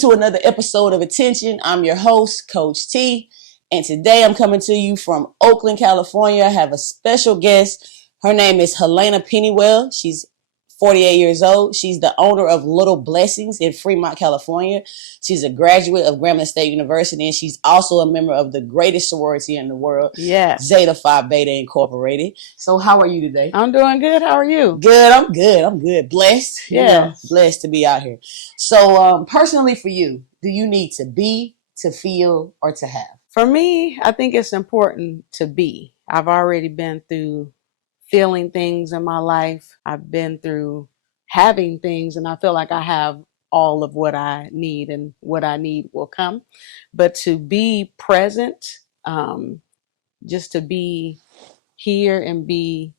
to another episode of Attention. I'm your host, Coach T, and today I'm coming to you from Oakland, California. I have a special guest. Her name is Helana Pennywell. She's 48 years old. She's the owner of Little Blessings in Fremont, California. She's a graduate of Grambling State University, and she's also a member of the greatest sorority in the world, yes, Zeta Phi Beta Incorporated. So how are you today? I'm doing good. How are you? Good. I'm good. Blessed. Yes. Blessed to be out here. So personally for you, do you need to be, to feel, or to have? For me, I think it's important to be. I've already been through feeling things in my life. I've been through having things, and I feel like I have all of what I need, and what I need will come. But to be present, just to be here and be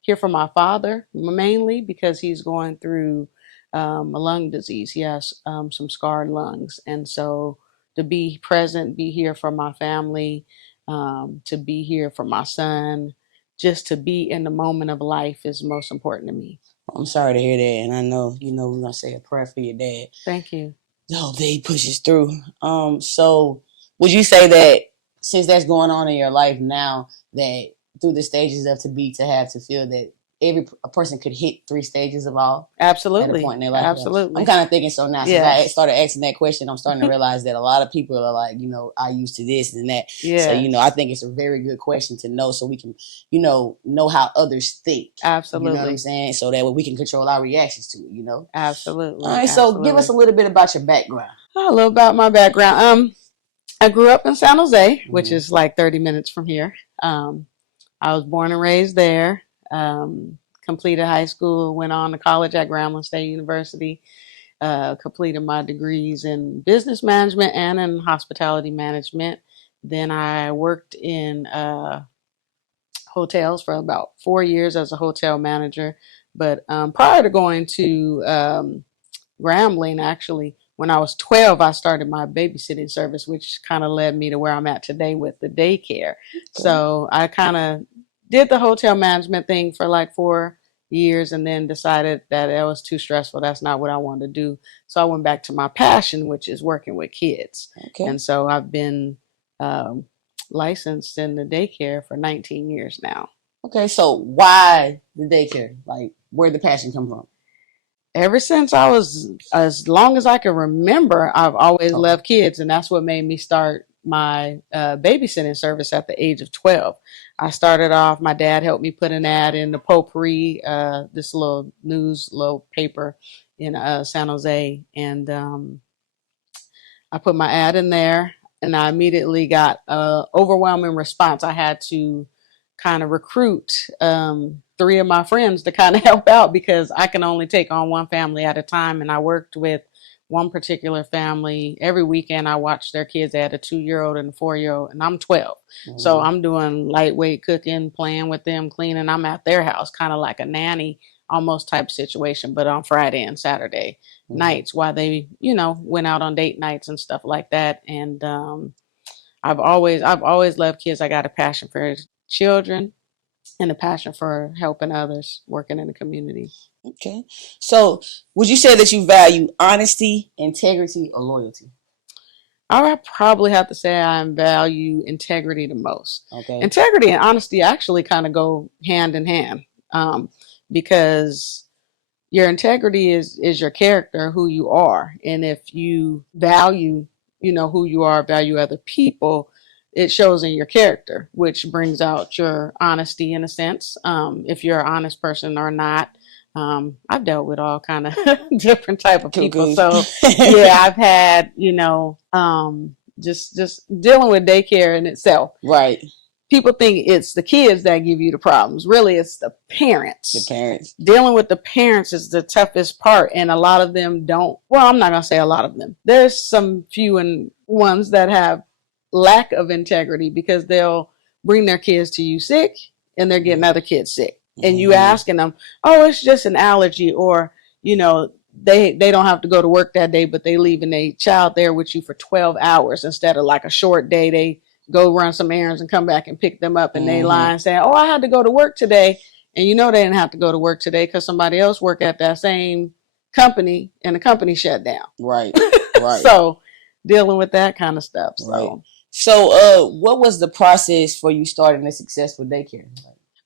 here for my father, mainly because he's going through a lung disease. He has some scarred lungs. And so to be present, be here for my family, to be here for my son, just to be in the moment of life is most important to me. I'm sorry to hear that. And I know, we're going to say a prayer for your dad. Thank you. Oh, he pushes through. So would you say that since that's going on in your life now, that through the stages of to be, to have, to feel, that a person could hit 3 stages of all? Absolutely. At a point in their life. Absolutely. I'm kind of thinking so now. Since I started asking that question, I'm starting to realize that a lot of people are like, I used to this and that. Yeah. So, I think it's a very good question to know so we can, know how others think. Absolutely. You know what I'm saying? So that way we can control our reactions to it, Absolutely. All right. So give us a little bit about your background. A little about my background. I grew up in San Jose, which is like 30 minutes from here. I was born and raised there. Completed high school, went on to college at Grambling State University, completed my degrees in business management and in hospitality management. Then I worked in hotels for about 4 years as a hotel manager. But prior to going to Grambling, actually, when I was 12, I started my babysitting service, which kind of led me to where I'm at today with the daycare. Okay. So I kind of did the hotel management thing for like 4 years and then decided that it was too stressful. That's not what I wanted to do. So I went back to my passion, which is working with kids. Okay. And so I've been licensed in the daycare for 19 years now. Okay, so why the daycare? Like, where'd the passion come from? Ever since I was, as long as I can remember, I've always loved kids, and that's what made me start my babysitting service at the age of 12. I started off, my dad helped me put an ad in the Potpourri, this little paper in San Jose, and I put my ad in there, and I immediately got an overwhelming response. I had to kind of recruit 3 of my friends to kind of help out because I can only take on one family at a time. And I worked with one particular family. Every weekend I watched their kids. They had a 2-year-old and a 4-year-old, and I'm 12. Mm-hmm. So I'm doing lightweight cooking, playing with them, cleaning. I'm at their house, kind of like a nanny almost type situation, but on Friday and Saturday nights while they, went out on date nights and stuff like that. And I've always loved kids. I got a passion for children and a passion for helping others, working in the community. Okay. So would you say that you value honesty, integrity, or loyalty? I would probably have to say I value integrity the most. Okay. Integrity and honesty actually kind of go hand in hand, because your integrity is your character, who you are. And if you value, who you are, value other people, it shows in your character, which brings out your honesty in a sense. If you're an honest person or not. I've dealt with all kind of different type of people. So yeah, I've had, just dealing with daycare in itself. Right. People think it's the kids that give you the problems. Really, it's the parents. The parents. Dealing with the parents is the toughest part. And a lot of them don't. Well, I'm not going to say a lot of them. There's some few ones that have lack of integrity because they'll bring their kids to you sick and they're getting other kids sick. And you asking them, oh, it's just an allergy, or, they don't have to go to work that day, but they leaving a child there with you for 12 hours instead of like a short day. They go run some errands and come back and pick them up, and they lie and say, oh, I had to go to work today. And they didn't have to go to work today because somebody else worked at that same company and the company shut down. Right. Right. So dealing with that kind of stuff. Right. So what was the process for you starting a successful daycare?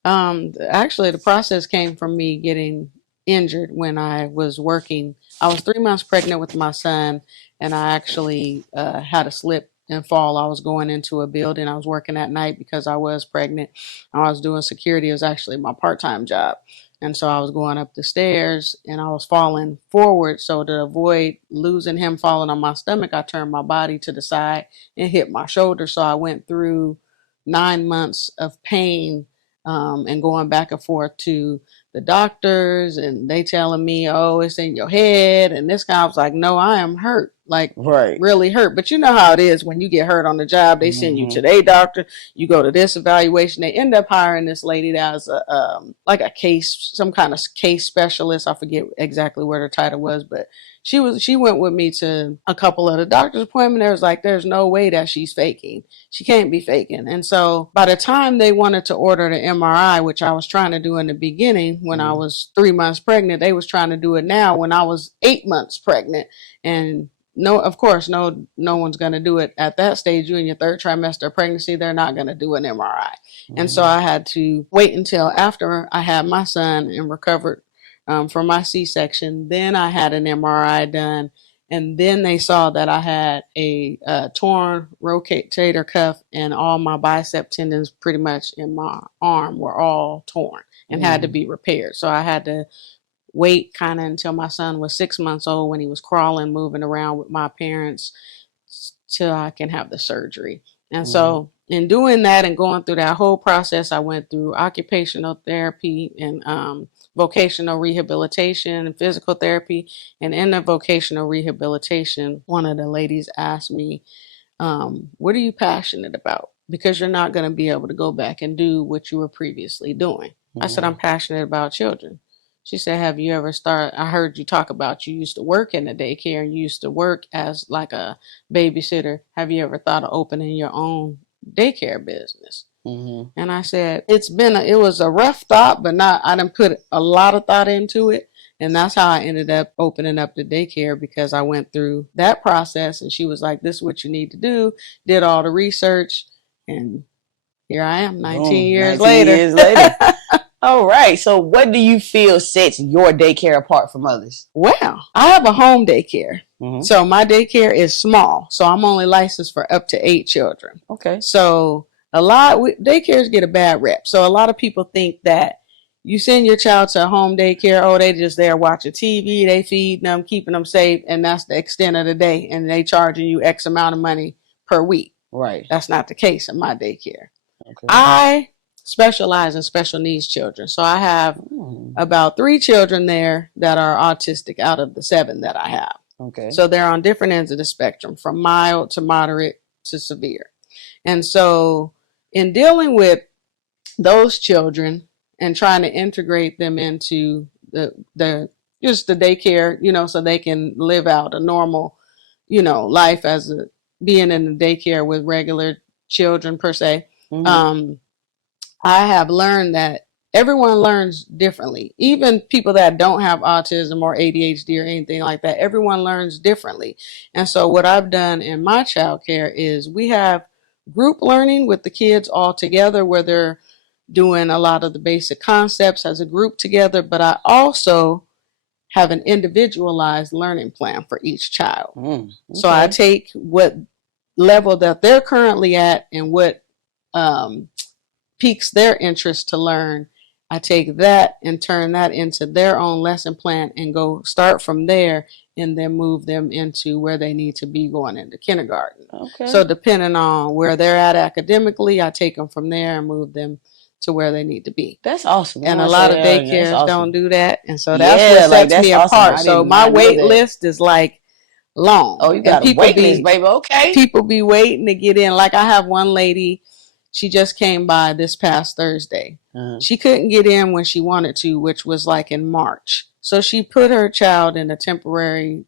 Actually, the process came from me getting injured when I was working. I was 3 months pregnant with my son, and I actually had a slip and fall. I was going into a building. I was working at night because I was pregnant. I was doing security. It was actually my part-time job. And so I was going up the stairs and I was falling forward. So to avoid losing him falling on my stomach, I turned my body to the side and hit my shoulder. So I went through 9 months of pain, and going back and forth to the doctors, and they telling me, oh, it's in your head. And this guy was like, no, I am hurt, like really hurt. But you know how it is when you get hurt on the job, they send you to their doctor, you go to this evaluation. They end up hiring this lady that was like a case, some kind of case specialist. I forget exactly what her title was, but she went with me to a couple of the doctor's appointments. There was like, there's no way that she's faking. She can't be faking. And so by the time they wanted to order the MRI, which I was trying to do in the beginning when I was 3 months pregnant, they was trying to do it now when I was 8 months pregnant. And no, of course, no one's going to do it at that stage. You in your third trimester of pregnancy, they're not going to do an MRI. And so I had to wait until after I had my son and recovered from my C-section. Then I had an MRI done, and then they saw that I had a torn rotator cuff, and all my bicep tendons pretty much in my arm were all torn and had to be repaired. So I had to wait kind of until my son was 6 months old, when he was crawling, moving around with my parents, till I can have the surgery. And so in doing that and going through that whole process, I went through occupational therapy and vocational rehabilitation and physical therapy. And in the vocational rehabilitation, one of the ladies asked me, what are you passionate about? Because you're not going to be able to go back and do what you were previously doing. I said, I'm passionate about children. She said, have you ever started? I heard you talk about you used to work in the daycare and you used to work as like a babysitter. Have you ever thought of opening your own daycare business? And I said, it was a rough thought, but I didn't put a lot of thought into it. And that's how I ended up opening up the daycare, because I went through that process and she was like, this is what you need to do. Did all the research, and here I am 19 years later. All right. So what do you feel sets your daycare apart from others? Well, I have a home daycare. So my daycare is small. So I'm only licensed for up to 8 children. Okay. So daycares get a bad rep. So a lot of people think that you send your child to a home daycare, oh, they just there watching TV, they feeding them, keeping them safe, and that's the extent of the day, and they charging you X amount of money per week. Right. That's not the case in my daycare. Okay. I specialize in special needs children. So I have about 3 children there that are autistic out of the 7 that I have. Okay. So they're on different ends of the spectrum, from mild to moderate to severe. And so in dealing with those children and trying to integrate them into the just the daycare, so they can live out a normal, life as being in the daycare with regular children per se. I have learned that everyone learns differently. Even people that don't have autism or ADHD or anything like that, everyone learns differently. And so what I've done in my childcare is we have group learning with the kids all together, where they're doing a lot of the basic concepts as a group together. But I also have an individualized learning plan for each child. Okay. So I take what level that they're currently at and what piques their interest to learn. I take that and turn that into their own lesson plan and go start from there, and then move them into where they need to be going into kindergarten. Okay. So depending on where they're at academically, I take them from there and move them to where they need to be. That's awesome. And a lot of daycares don't do that. And so that's what sets me apart. So my wait list is like long. Oh, you got a wait list, baby. Okay. People be waiting to get in. Like I have one lady, she just came by this past Thursday. She couldn't get in when she wanted to, which was like in March. So she put her child in a temporary,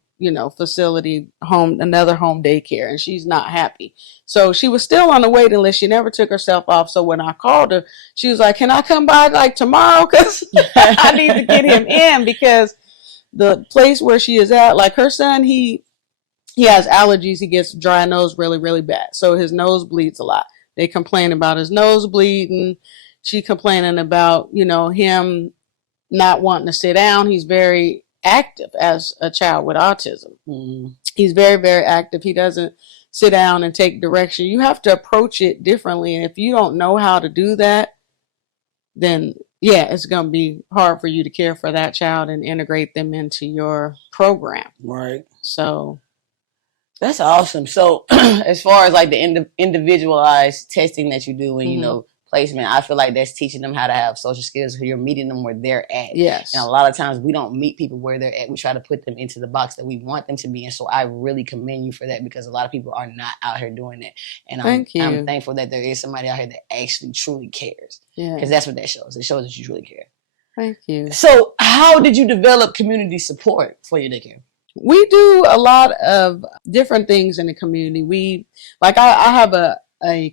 facility, another home daycare, and she's not happy. So she was still on the waiting list. She never took herself off. So when I called her, she was like, can I come by like tomorrow? Because I need to get him in, because the place where she is at, like her son, he he has allergies. He gets dry nose really, really bad. So his nose bleeds a lot. They complain about his nose bleeding. She complaining about, him not wanting to sit down. He's very active as a child with autism. Mm. He's very, very active. He doesn't sit down and take direction. You have to approach it differently. And if you don't know how to do that, then yeah, it's going to be hard for you to care for that child and integrate them into your program. Right. So that's awesome. So as far as like the individualized testing that you do and, mm-hmm. Placement, I feel like that's teaching them how to have social skills. So you're meeting them where they're at. Yes. And a lot of times we don't meet people where they're at. We try to put them into the box that we want them to be in. So I really commend you for that, because a lot of people are not out here doing that. And I'm thankful that there is somebody out here that actually truly cares. Yeah. Because that's what that shows. It shows that you truly care. Thank you. So how did you develop community support for your daycare? We do a lot of different things in the community. I have a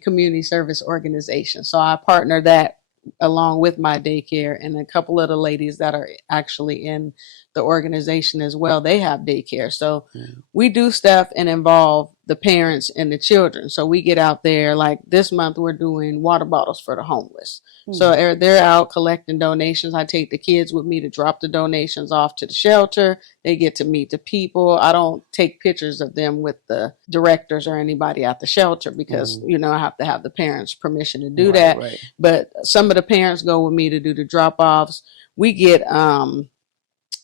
community service organization. So I partner that along with my daycare, and a couple of the ladies that are actually in the organization as well, they have daycare. So we do stuff and involve the parents and the children. So we get out there, like this month we're doing water bottles for the homeless. So they're out collecting donations. I take the kids with me to drop the donations off to the shelter. They get to meet the people. I don't take pictures of them with the directors or anybody at the shelter, because, I have to have the parents' permission to do that. Right. But some of the parents go with me to do the drop-offs. We get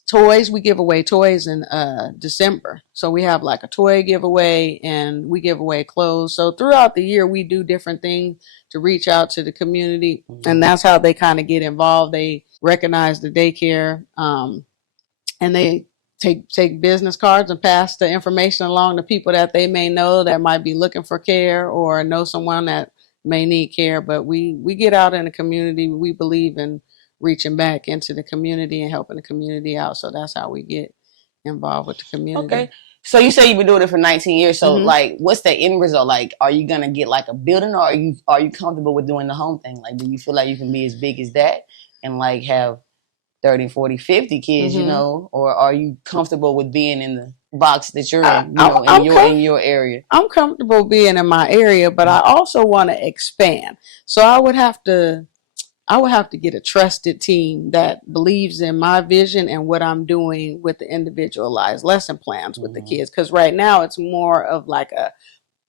toys. We give away toys in December. So we have like a toy giveaway, and we give away clothes. So throughout the year, we do different things to reach out to the community. And that's how they kind of get involved. They recognize the daycare, and they take business cards and pass the information along to people that they may know that might be looking for care, or know someone that may need care. But we get out in the community. We believe in reaching back into the community and helping the community out. So that's how we get involved with the community. Okay. So you say you've been doing it for 19 years. So like, what's the end result? Like, are you going to get like a building, or are you comfortable with doing the home thing? Like, do you feel like you can be as big as that and like have 30, 40, 50 kids, or are you comfortable with being in the box that you're in, in your area? I'm comfortable being in my area, but I also want to expand. So I would have to get a trusted team that believes in my vision and what I'm doing with the individualized lesson plans with the kids. Because right now it's more of like a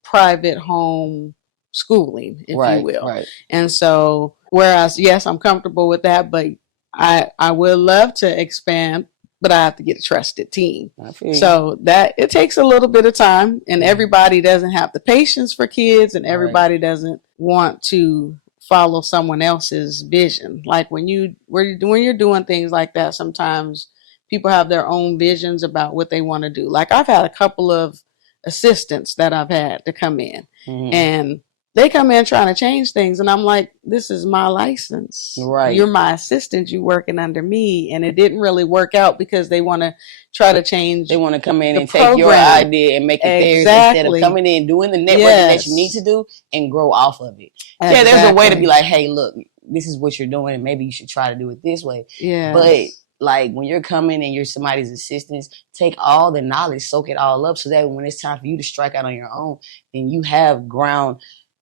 private home schooling, if you will. Right. And so, whereas, yes, I'm comfortable with that, but I would love to expand, but I have to get a trusted team. So that it takes a little bit of time, and everybody doesn't have the patience for kids, and everybody doesn't want to follow someone else's vision. Like when you're doing things like that, sometimes people have their own visions about what they want to do. Like I've had a couple of assistants that I've had to come in, and they come in trying to change things, and I'm like, this is my license. Right. You're my assistant. You working under me. And it didn't really work out because they want to try to change. They want to come in and take your idea and make it theirs instead of coming in, doing the networking that you need to do and grow off of it. Yeah, there's a way to be like, hey, look, this is what you're doing, and maybe you should try to do it this way. Yeah. But like when you're coming and you're somebody's assistant, take all the knowledge, soak it all up, so that when it's time for you to strike out on your own, then you have ground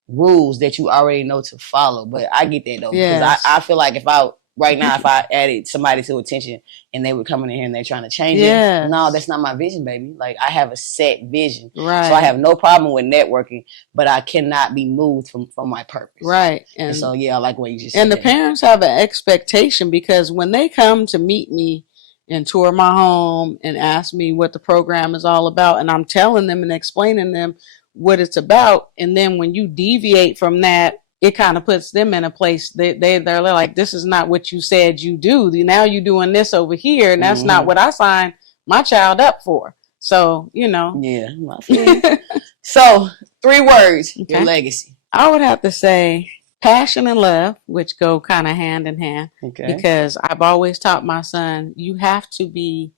rules that you already know to follow. But I get that though, because I feel like if I added somebody to attention and they were coming in here and they're trying to change it, no, that's not my vision, baby. Like I have a set vision, right? So I have no problem with networking, but I cannot be moved from my purpose, right? And so I like what you just said. And the parents have an expectation, because when they come to meet me and tour my home and ask me what the program is all about, and I'm telling them and explaining them what it's about, and then when you deviate from that, it kind of puts them in a place they're like, this is not what you said you do. Now you're doing this over here, and that's not what I signed my child up for. So So 3 words, your legacy. I would have to say passion and love, which go kind of hand in hand, because I've always taught my son, you have to be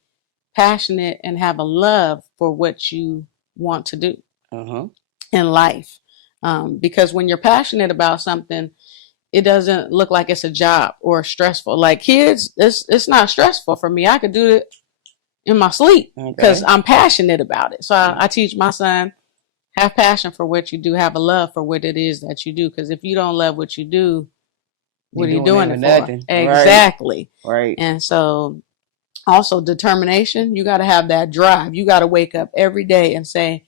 passionate and have a love for what you want to do in life. Because when you're passionate about something, it doesn't look like it's a job or stressful. Like kids, it's not stressful for me. I could do it in my sleep because Okay. I'm passionate about it. So I teach my son, have passion for what you do, have a love for what it is that you do. Because if you don't love what you do, what are you doing it for? Nothing. Exactly. Right. And so also determination, you got to have that drive. You got to wake up every day and say,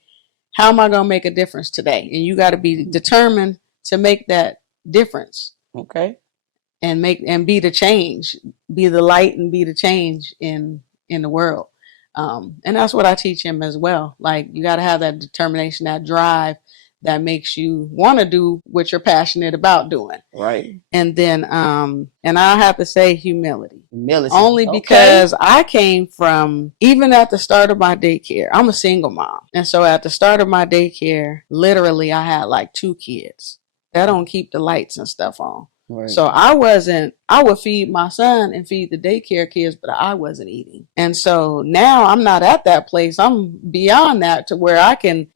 how am I going to make a difference today? And you got to be determined to make that difference. Okay. And be the change, be the light and be the change in the world. And that's what I teach him as well. Like, you got to have that determination, that drive that makes you want to do what you're passionate about doing. Right. And then, and I have to say humility. Only Okay. because I came from, even at the start of my daycare, I'm a single mom. And so at the start of my daycare, literally I had like 2 kids. That don't keep the lights and stuff on. Right. So I would feed my son and feed the daycare kids, but I wasn't eating. And so now I'm not at that place. I'm beyond that to where I can,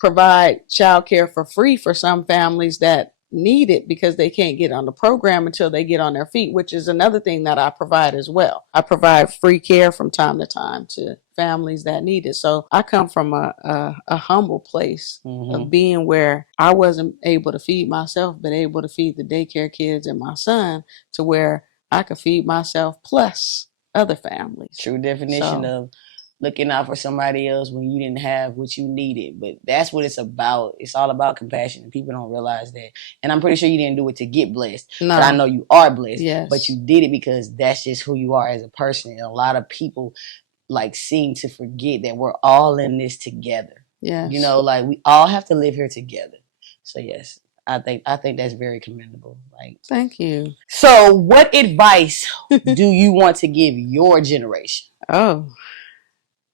provide childcare for free for some families that need it because they can't get on the program until they get on their feet, which is another thing that I provide as well. I provide free care from time to time to families that need it. So I come from a humble place of being where I wasn't able to feed myself, but able to feed the daycare kids and my son to where I could feed myself plus other families. True definition of looking out for somebody else when you didn't have what you needed. But that's what it's about. It's all about compassion, and people don't realize that. And I'm pretty sure you didn't do it to get blessed. No. But I know you are blessed. Yes. But you did it because that's just who you are as a person. And a lot of people seem to forget that we're all in this together. Yes. We all have to live here together. So yes, I think that's very commendable. Thank you. So what advice do you want to give your generation? Oh,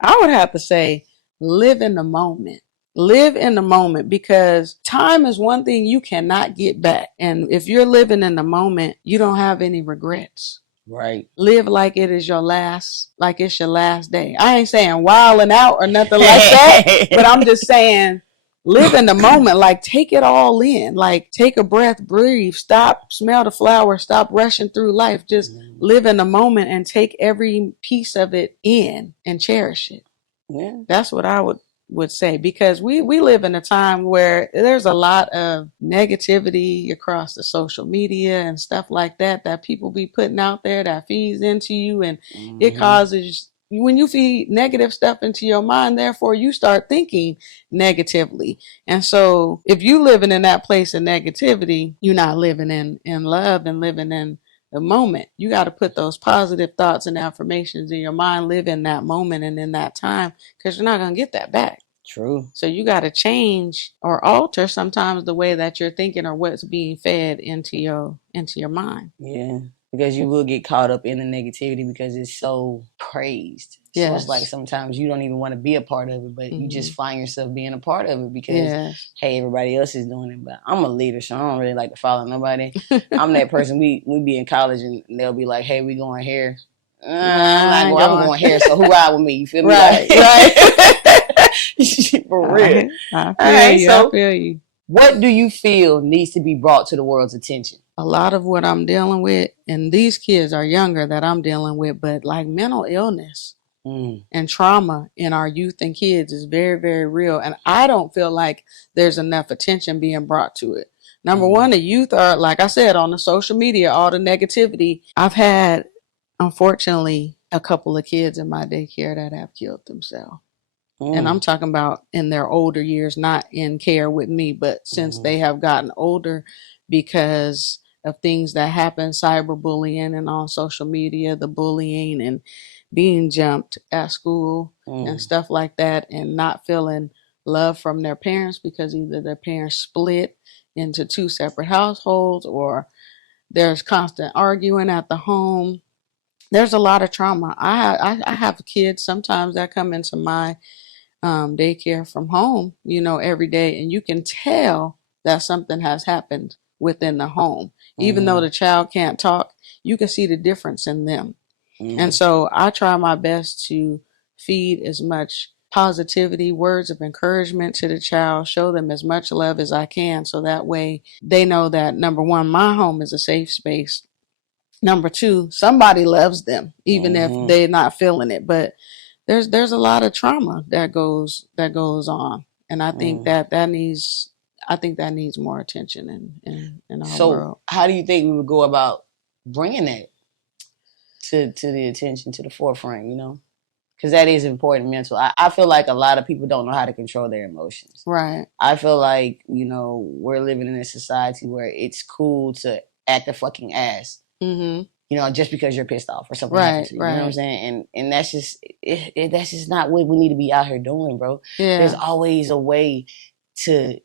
I would have to say, live in the moment. Live in the moment, because time is one thing you cannot get back. And if you're living in the moment, you don't have any regrets. Right. Live like it's your last day. I ain't saying wilding out or nothing like that, but I'm just saying, live in the moment. Take it all in. Take a breath, breathe, stop, smell the flowers, stop rushing through life. Just live in the moment and take every piece of it in and cherish it. Yeah. That's what I would say, because we live in a time where there's a lot of negativity across the social media and stuff like that people be putting out there that feeds into you, and it causes, when you feed negative stuff into your mind, therefore you start thinking negatively. And so if you living in that place of negativity, you're not living in love and living in the moment. You got to put those positive thoughts and affirmations in your mind, live in that moment and in that time, because you're not going to get that back. True. So you got to change or alter sometimes the way that you're thinking or what's being fed into your mind. Yeah. Because you will get caught up in the negativity because it's so praised. Yes. So it's like sometimes you don't even want to be a part of it, but you just find yourself being a part of it because, hey, everybody else is doing it. But I'm a leader, so I don't really like to follow nobody. I'm that person. We be in college and they'll be like, hey, we going here. I'm going here, so who ride with me? You feel me? Right. For real. I feel you. What do you feel needs to be brought to the world's attention? A lot of what I'm dealing with, and these kids are younger that I'm dealing with, but mental illness and trauma in our youth and kids is very, very real. And I don't feel like there's enough attention being brought to it. Number one, the youth are, like I said, on the social media, all the negativity. I've had, unfortunately, a couple of kids in my daycare that have killed themselves. And I'm talking about in their older years, not in care with me, but since they have gotten older, because of things that happen, cyberbullying and on social media, the bullying and being jumped at school and stuff like that, and not feeling love from their parents because either their parents split into 2 separate households or there's constant arguing at the home. There's a lot of trauma. I have kids sometimes that come into my daycare from home, every day, and you can tell that something has happened within the home. Even though the child can't talk, you can see the difference in them. And so I try my best to feed as much positivity, words of encouragement to the child, show them as much love as I can, so that way they know that, number one, my home is a safe space. Number two, somebody loves them, even if they're not feeling it. But there's a lot of trauma that goes on, and I think that needs more attention in our world. How do you think we would go about bringing that to the attention, to the forefront? You know, because that is important. Mental. I feel like a lot of people don't know how to control their emotions. Right. I feel like, you know, we're living in a society where it's cool to act a fucking ass. Mm-hmm. You know, just because you're pissed off or something happens to you. You know what I'm saying? And that's just that's just not what we need to be out here doing, bro. Yeah. There's always a way to,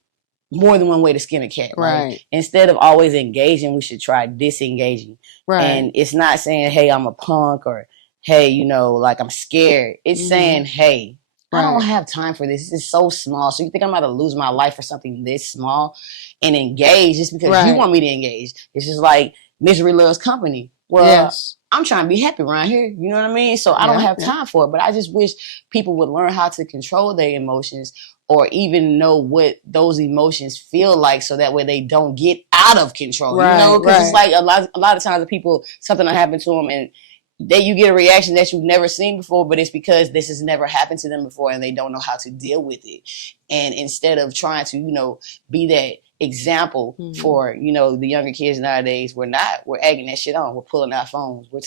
more than one way to skin a cat. Right. Like, instead of always engaging, we should try disengaging. Right. And it's not saying, hey, I'm a punk, or hey, you know, like I'm scared. It's saying, hey, I don't have time for this. This is so small. So you think I'm about to lose my life for something this small? And engage just because you want me to engage. It's just like misery loves company. Well, I'm trying to be happy around here. You know what I mean? So I don't have time for it. But I just wish people would learn how to control their emotions, or even know what those emotions feel like, so that way they don't get out of control. Right, you know, because it's like a lot of times the people, something will happen to them, and you get a reaction that you've never seen before, but it's because this has never happened to them before, and they don't know how to deal with it. And instead of trying to, you know, be that example for, you know, the younger kids nowadays, we're egging that shit on. We're pulling out phones. We're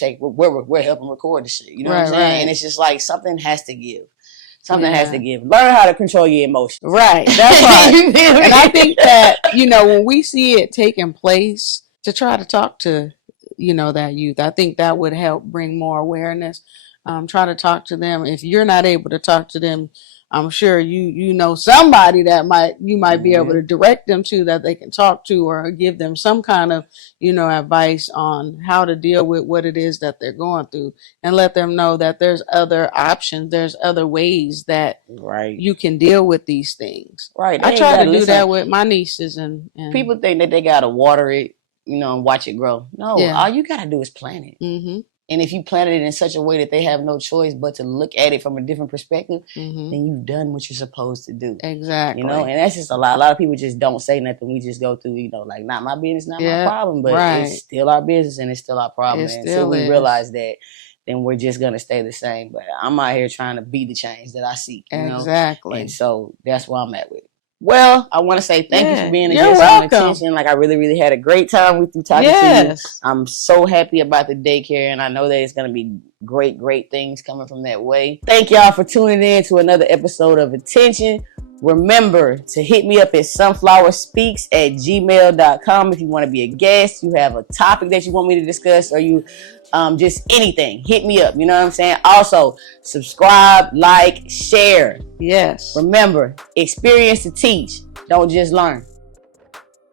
helping record the shit. You know what I'm saying? And it's just like something has to give. Something has to give. Learn how to control your emotions. Right. That's right. And I think that, you know, when we see it taking place, to try to talk to, you know, that youth, I think that would help bring more awareness. Try to talk to them. If you're not able to talk to them, I'm sure you know somebody that you might be able to direct them to, that they can talk to, or give them some kind of, you know, advice on how to deal with what it is that they're going through, and let them know that there's other options, there's other ways that you can deal with these things. Right. I try to do that with my nieces, and people think that they gotta water it, you know, and watch it grow. No, all you gotta do is plant it. Mm-hmm. And if you planted it in such a way that they have no choice but to look at it from a different perspective, then you've done what you're supposed to do. Exactly. You know, and that's just a lot. A lot of people just don't say nothing. We just go through, you know, like, not my business, not my problem. But it's still our business, and it's still our problem. And until we realize that, then we're just going to stay the same. But I'm out here trying to be the change that I seek. You know? And so that's where I'm at with it. Well, I want to say thank you for being a guest on Attention. Like, I really, really had a great time with you, talking to you. I'm so happy about the daycare, and I know that it's going to be great, great things coming from that way. Thank y'all for tuning in to another episode of Attention. Remember to hit me up at sunflowerspeaks@gmail.com if you want to be a guest, you have a topic that you want me to discuss, or you just anything. Hit me up. You know what I'm saying? Also, subscribe, like, share. Yes. Remember, experience to teach. Don't just learn.